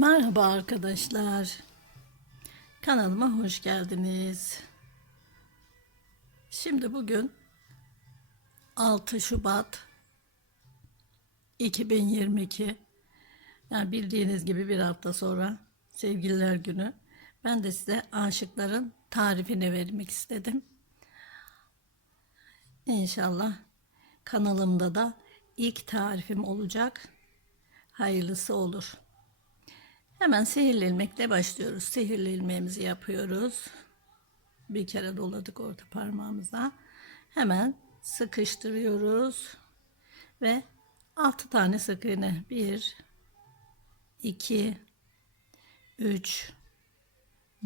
Merhaba arkadaşlar. Kanalıma hoş geldiniz. Şimdi bugün 6 Şubat 2022. Yani bildiğiniz gibi bir hafta sonra Sevgililer Günü. Ben de size aşıkların tarifini vermek istedim. İnşallah kanalımda da ilk tarifim olacak. Hayırlısı olur. Hemen sihirli ilmekle başlıyoruz. Sihirli ilmeğimizi yapıyoruz. Bir kere doladık orta parmağımıza. Hemen sıkıştırıyoruz. Ve 6 tane sık iğne. 1 2 3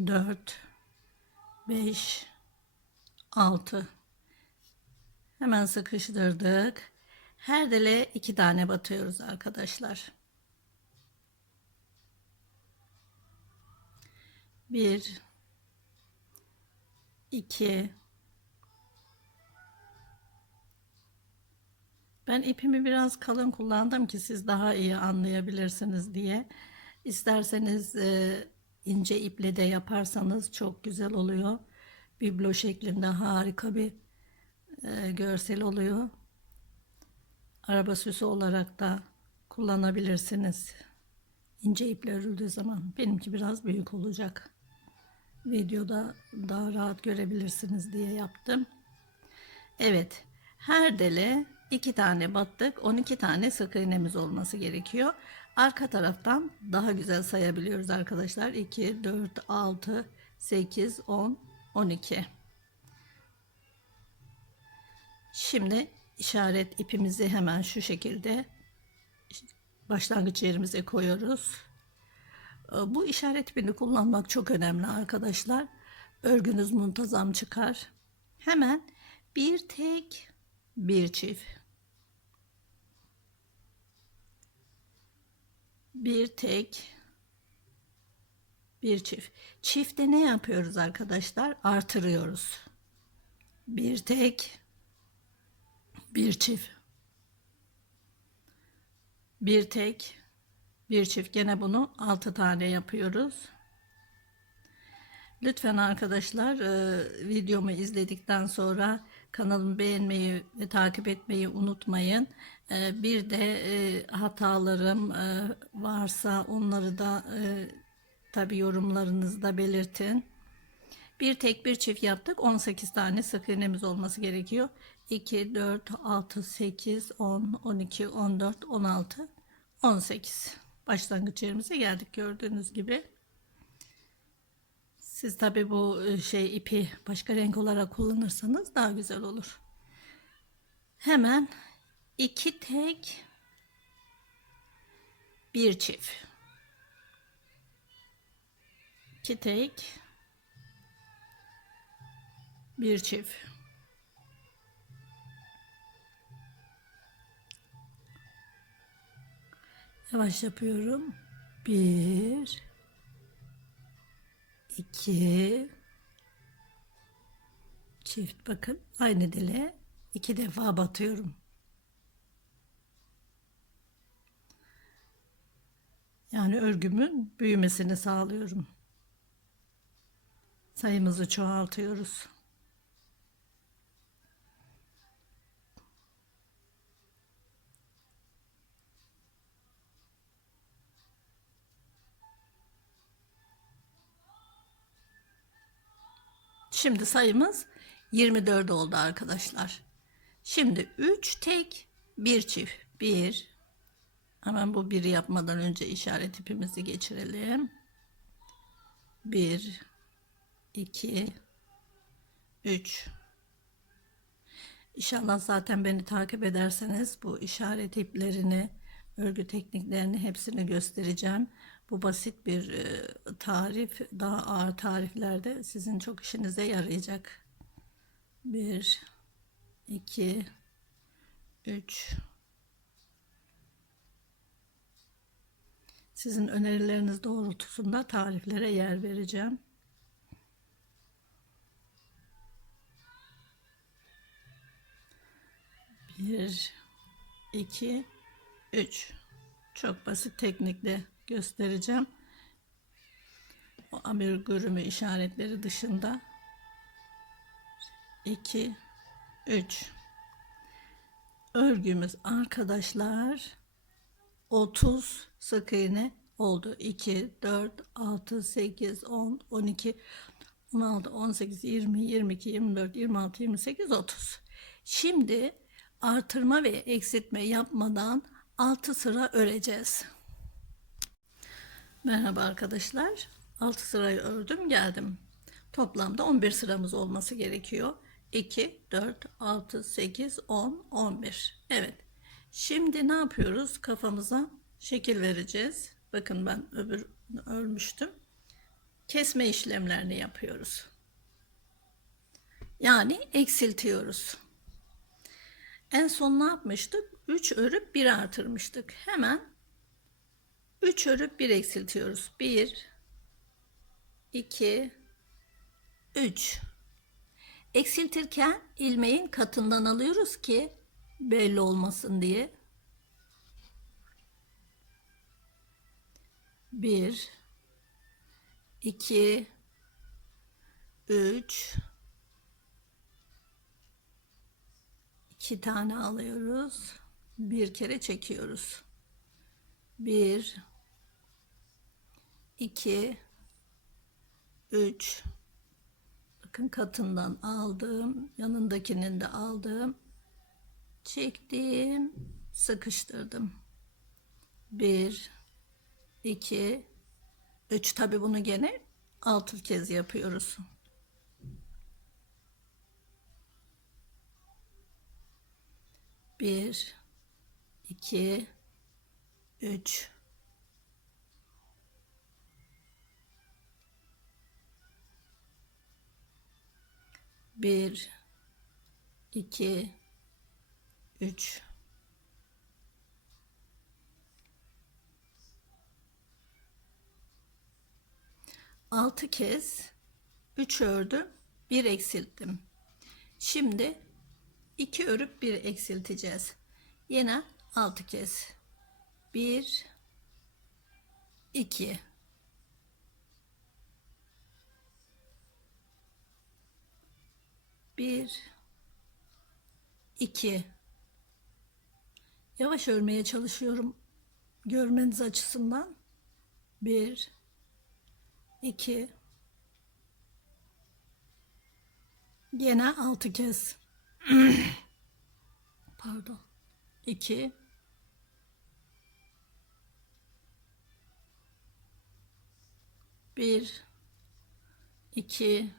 4 5 6 Hemen sıkıştırdık. Her dele iki tane batıyoruz arkadaşlar. Bir, iki. Ben ipimi biraz kalın kullandım ki siz daha iyi anlayabilirsiniz diye. İsterseniz e, ince iple de yaparsanız çok güzel oluyor. Biblo şeklinde harika bir e, görsel oluyor. Araba süsü olarak da kullanabilirsiniz. İnce iple örüldüğü zaman benimki biraz büyük olacak. Videoda daha rahat görebilirsiniz diye yaptım. Evet, her dele iki tane battık, 12 tane sık iğnemiz olması gerekiyor. Arka taraftan daha güzel sayabiliyoruz arkadaşlar. 2, 4, 6, 8, 10, 12. Şimdi işaret ipimizi hemen şu şekilde başlangıç yerimize koyuyoruz. Ee, Bu işaret ipini kullanmak çok önemli arkadaşlar. Örgünüz muntazam çıkar. Hemen bir tek bir çift. Bir tek bir çift. Çifte ne yapıyoruz arkadaşlar? Artırıyoruz. Bir tek bir çift. Bir tek bir çift. Gene bunu 6 tane yapıyoruz. Lütfen arkadaşlar e, videomu izledikten sonra kanalımı beğenmeyi ve takip etmeyi unutmayın. E, bir de e, hatalarım varsa onları da tabi yorumlarınızda belirtin. Bir tek bir çift yaptık. 18 tane sık iğnemiz olması gerekiyor. 2, 4, 6, 8, 10, 12, 14, 16, 18. Başlangıç yerimize geldik gördüğünüz gibi. Siz tabi bu e, şey ipi başka renk olarak kullanırsanız daha güzel olur. Hemen iki tek bir çift. İki tek bir çift. Yavaş yapıyorum. Bir, iki, çift bakın aynı dile iki defa batıyorum. Yani örgümün büyümesini sağlıyorum. Sayımızı çoğaltıyoruz. Şimdi sayımız 24 oldu arkadaşlar. Şimdi 3 tek bir çift. 1 Hemen bu biri yapmadan önce işaret ipimizi geçirelim. 1 2 3 İnşallah zaten beni takip ederseniz bu işaret iplerini, örgü tekniklerini hepsini göstereceğim. Bu basit bir e, tarif, daha ağır tariflerde sizin çok işinize yarayacak. 1 2 3 Sizin önerileriniz doğrultusunda tariflere yer vereceğim. Bir, iki, üç. Çok basit teknikle göstereceğim. o amigurumi işaretleri dışında. 2 3 örgümüz arkadaşlar 30 sık iğne oldu. 2 4 6 8 10 12 16 18 20 22 24 26 28 30 şimdi artırma ve eksiltme yapmadan 6 sıra öreceğiz Merhaba arkadaşlar. 6 sırayı ördüm geldim. Toplamda 11 sıramız olması gerekiyor. 2, 4, 6, 8, 10, 11. Evet. Şimdi ne yapıyoruz? Kafamıza şekil vereceğiz. Bakın ben öbür örmüştüm. Kesme işlemlerini yapıyoruz. Yani eksiltiyoruz. En son ne yapmıştık? 3 örüp 1 artırmıştık. Hemen 3 örüp 1 eksiltiyoruz. 1 2 3 Eksiltirken ilmeğin katından alıyoruz ki belli olmasın diye. 1 2 3 2 tane alıyoruz. Bir kere çekiyoruz. 1 2 3 bakın katından aldım yanındakinin de aldım. Çektim sıkıştırdım. 1 2 3 tabi bunu gene 6 kez yapıyoruz. Bir iki üç Bir, iki, üç. Altı kez üç ördüm, bir eksilttim. Şimdi iki örüp bir eksilteceğiz. Yine altı kez. Bir, iki. Bir, iki. Yavaş örmeye çalışıyorum. Görmeniz açısından. Bir, iki. Gene altı kez. Pardon. İki. Bir, iki,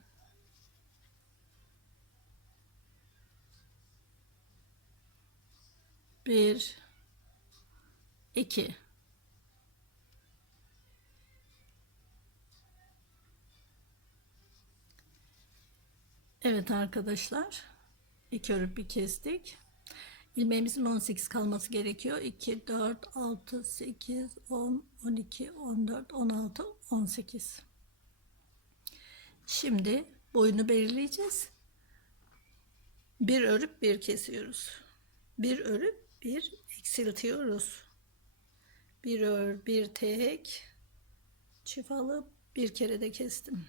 bir, iki. Evet arkadaşlar, iki örüp bir kestik. İlmeğimizin 18 kalması gerekiyor. 2, 4, 6, 8, 10, 12, 14, 16, 18. Şimdi boyunu belirleyeceğiz. Bir örüp bir kesiyoruz. Bir örüp bir eksiltiyoruz. Bir ör, bir tek, çift alıp bir kere de kestim.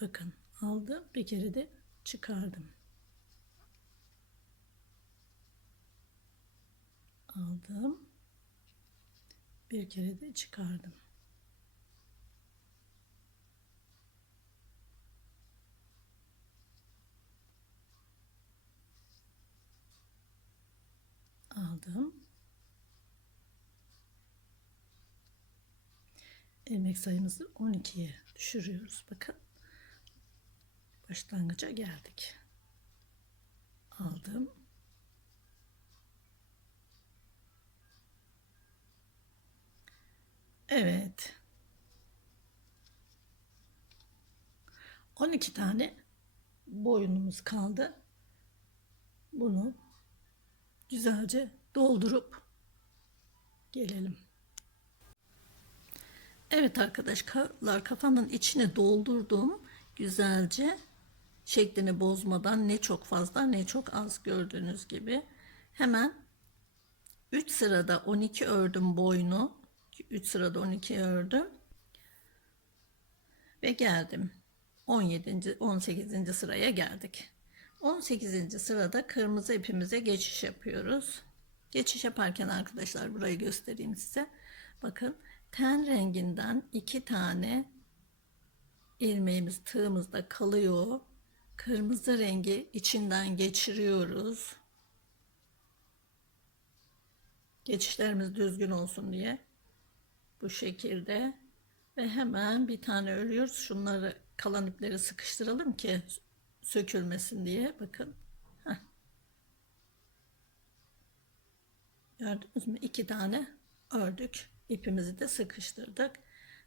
Bakın aldım bir kere de çıkardım. Aldım. Bir kere de çıkardım. Aldım. ilmek sayımızı 12'ye düşürüyoruz. Bakın başlangıca geldik. Aldım. Evet. 12 tane boyunumuz kaldı. Bunu güzelce doldurup gelelim. Evet arkadaşlar kafanın içine doldurdum güzelce şeklini bozmadan ne çok fazla ne çok az gördüğünüz gibi hemen 3 sırada 12 ördüm boynu 3 sırada 12 ördüm. Ve geldim. 17. 18. sıraya geldik. 18. sırada kırmızı ipimize geçiş yapıyoruz. Geçiş yaparken arkadaşlar burayı göstereyim size. Bakın ten renginden iki tane ilmeğimiz tığımızda kalıyor. Kırmızı rengi içinden geçiriyoruz. Geçişlerimiz düzgün olsun diye. Bu şekilde. Ve hemen bir tane örüyoruz. Şunları kalan ipleri sıkıştıralım ki sökülmesin diye. Bakın. Heh. Gördünüz mü? İki tane ördük. İpimizi de sıkıştırdık.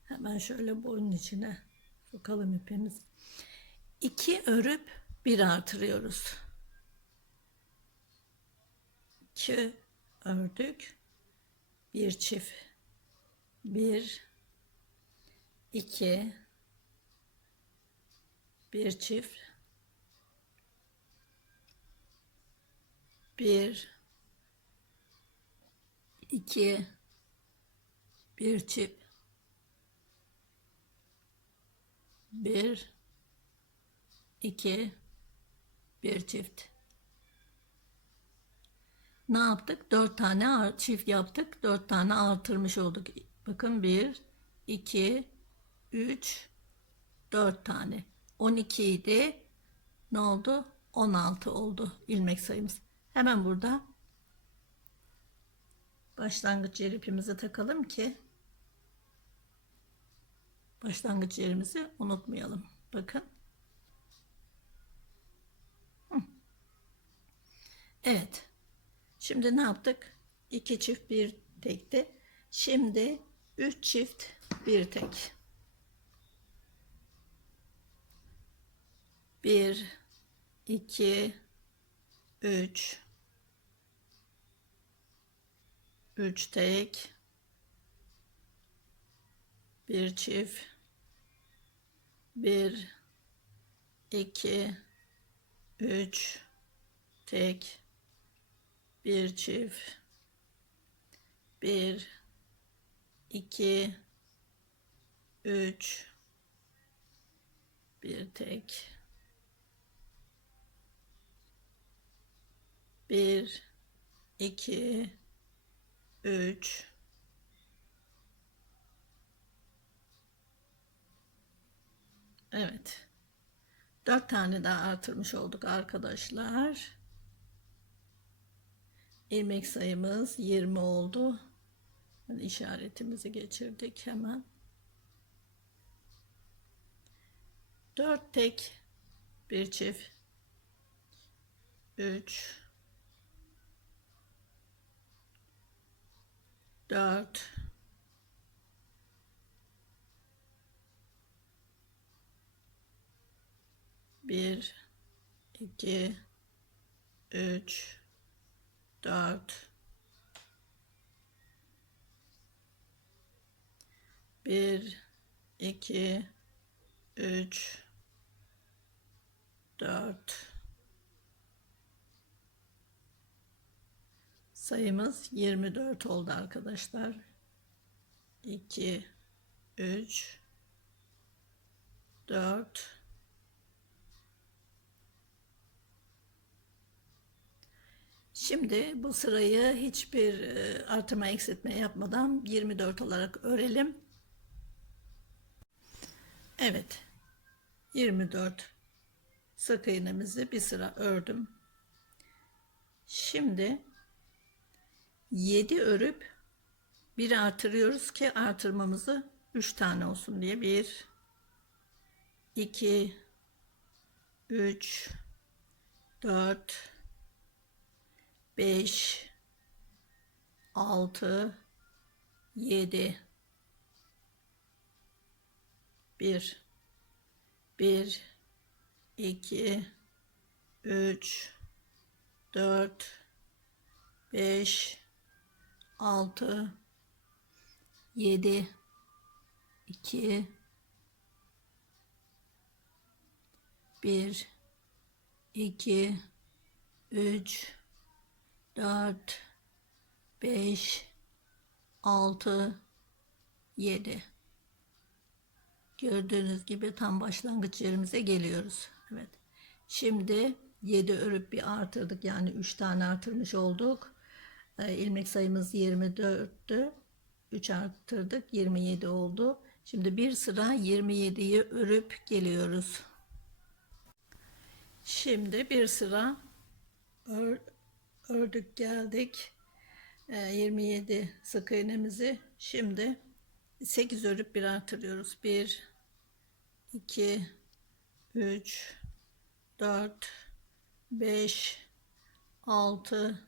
Hemen şöyle boynun içine sokalım ipimizi. İki örüp bir artırıyoruz. İki ördük. Bir çift. Bir, iki, bir çift. Bir, iki, bir çift. Bir, iki, bir çift. Ne yaptık? Dört tane çift yaptık. Dört tane artırmış olduk. Bakın bir, iki, üç, dört tane. On iki idi. Ne oldu? On altı oldu ilmek sayımız. Hemen burada başlangıç yer ipimizi takalım ki başlangıç yerimizi unutmayalım. Bakın. Evet. Şimdi ne yaptık? İki çift bir tekti. Şimdi üç çift bir tek. Bir, iki, üç, üç tek, bir çift, bir, iki, üç, tek, bir çift, bir, iki, üç, bir tek, bir, iki, üç, evet, dört tane daha artırmış olduk arkadaşlar. İlmek sayımız 20 oldu. Yani işaretimizi geçirdik hemen. 4 tek bir çift 3 4 1 2 3 4 1 2 3 4 Sayımız 24 oldu arkadaşlar. 2 3 4 Şimdi bu sırayı hiçbir e, artırma eksiltme yapmadan 24 olarak örelim. Evet. 24 sık iğnemizi bir sıra ördüm. Şimdi 7 örüp bir artırıyoruz ki artırmamızı 3 tane olsun diye. 1 2 3 4 5 6 7 1 1 2 3 4 5 6 7 2 1 2 3 4 5 6 7 Gördüğünüz gibi tam başlangıç yerimize geliyoruz. Evet. Şimdi 7 örüp bir artırdık. Yani 3 tane artırmış olduk. Ee, ilmek sayımız 24'tü. 3 arttırdık. 27 oldu. Şimdi bir sıra 27'yi örüp geliyoruz. Şimdi bir sıra ör- ördük geldik. Ee, 27 sık iğnemizi şimdi 8 örüp bir artırıyoruz. 1 2 3 4 5 6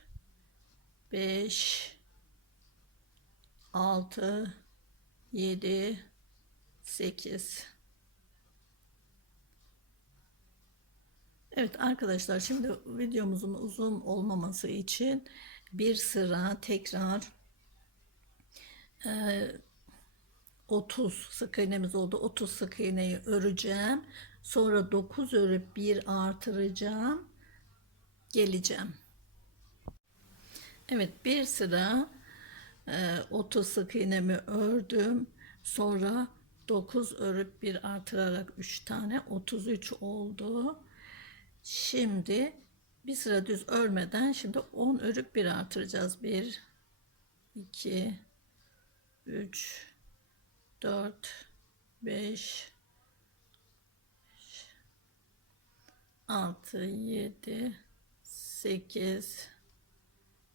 5 6 7 8 Evet arkadaşlar şimdi videomuzun uzun olmaması için bir sıra tekrar e, 30 sık iğnemiz oldu. 30 sık iğneyi öreceğim. Sonra 9 örüp bir artıracağım. Geleceğim. Evet bir sıra e, 30 sık iğnemi ördüm. Sonra 9 örüp bir artırarak 3 tane 33 oldu. Şimdi bir sıra düz örmeden şimdi 10 örüp bir artıracağız. 1 2 3 4 5 6 7 8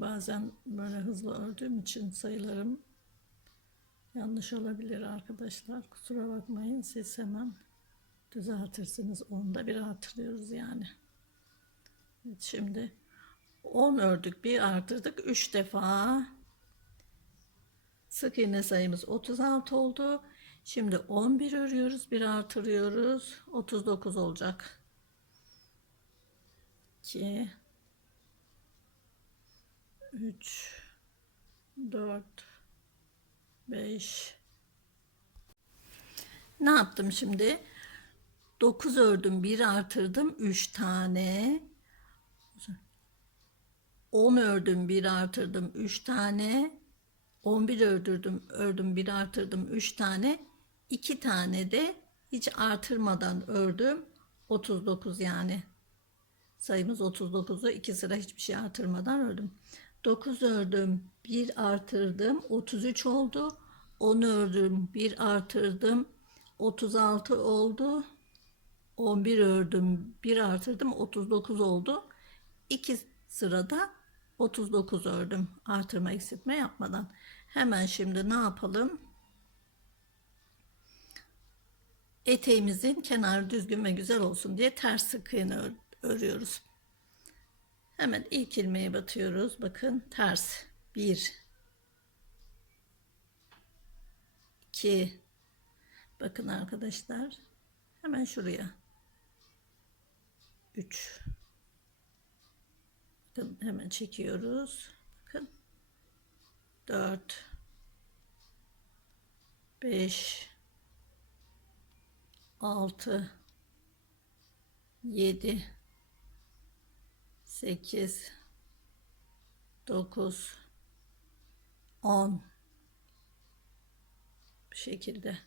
bazen böyle hızlı ördüğüm için sayılarım yanlış olabilir arkadaşlar. Kusura bakmayın siz hemen düzeltirsiniz. Onda bir artırıyoruz yani. Evet, şimdi 10 ördük bir artırdık 3 defa sık iğne sayımız 36 oldu. Şimdi 11 örüyoruz bir artırıyoruz. 39 olacak. 2 3 4 5 Ne yaptım şimdi? 9 ördüm, 1 artırdım 3 tane. 10 ördüm, 1 artırdım 3 tane. 11 ördürdüm, ördüm, 1 artırdım 3 tane. 2 tane de hiç artırmadan ördüm. 39 yani. Sayımız 39'u 2 sıra hiçbir şey artırmadan ördüm. 9 ördüm, 1 artırdım, 33 oldu. 10 ördüm, 1 artırdım, 36 oldu. 11 ördüm, 1 artırdım, 39 oldu. 2 sırada 39 ördüm artırma eksiltme yapmadan. Hemen şimdi ne yapalım? Eteğimizin kenarı düzgün ve güzel olsun diye ters sık örüyoruz. Hemen ilk ilmeğe batıyoruz. Bakın ters. 1 2 Bakın arkadaşlar. Hemen şuraya. 3 Bakın hemen çekiyoruz. Bakın. 4 5 6 7 8 9 10 bu şekilde